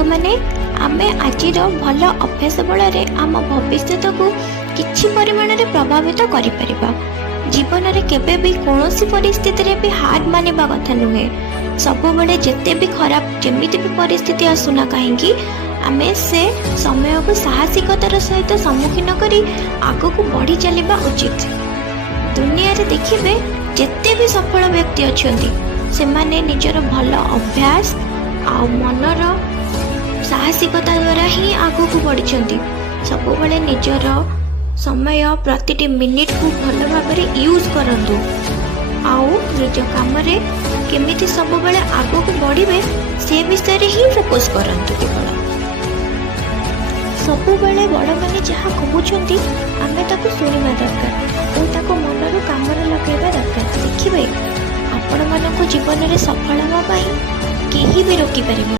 ସାଙ୍ଗମାନେ ଆମେ ଆଜିର ଭଲ ଅଭ୍ୟାସ ବଳରେ ଆମ ଭବିଷ୍ୟତକୁ କିଛି ପରିମାଣରେ ପ୍ରଭାବିତ କରିପାରିବା। ଜୀବନରେ କେବେ ବି କୌଣସି ପରିସ୍ଥିତିରେ ବି ହାର ମାନିବା କଥା ନୁହେଁ। ସବୁବେଳେ ଯେତେ ବି ଖରାପ ଯେମିତି ବି ପରିସ୍ଥିତି ଆସୁନା କାହିଁକି ଆମେ ସେ ସମୟକୁ ସାହସିକତାର ସହିତ ସମ୍ମୁଖୀନ କରି ଆଗକୁ ବଢ଼ି ଚାଲିବା ଉଚିତ। ଦୁନିଆରେ ଦେଖିବେ ଯେତେ ବି ସଫଳ ବ୍ୟକ୍ତି ଅଛନ୍ତି ସେମାନେ ନିଜର ଭଲ ଅଭ୍ୟାସ ଆଉ ମନର ସାହସିକତା ଦ୍ୱାରା ହିଁ ଆଗକୁ ବଢ଼ିଛନ୍ତି। ସବୁବେଳେ ନିଜର ସମୟ ପ୍ରତିଟି ମିନିଟକୁ ଭଲ ଭାବରେ ୟୁଜ୍ କରନ୍ତୁ ଆଉ ନିଜ କାମରେ କେମିତି ସବୁବେଳେ ଆଗକୁ ବଢ଼ିବେ ସେ ବିଷୟରେ ହିଁ ଫୋକସ୍ କରନ୍ତୁ। କେବଳ ସବୁବେଳେ ବଡ଼ମାନେ ଯାହା କହୁଛନ୍ତି ଆମେ ତାକୁ ଶୁଣିବା ଦରକାର ଓ ତାକୁ ମନରୁ କାମରେ ଲଗାଇବା ଦରକାର। ଦେଖିବେ ଆପଣମାନଙ୍କ ଜୀବନରେ ସଫଳ ହେବା ପାଇଁ କେହି ବି ରୋକିପାରିବେ।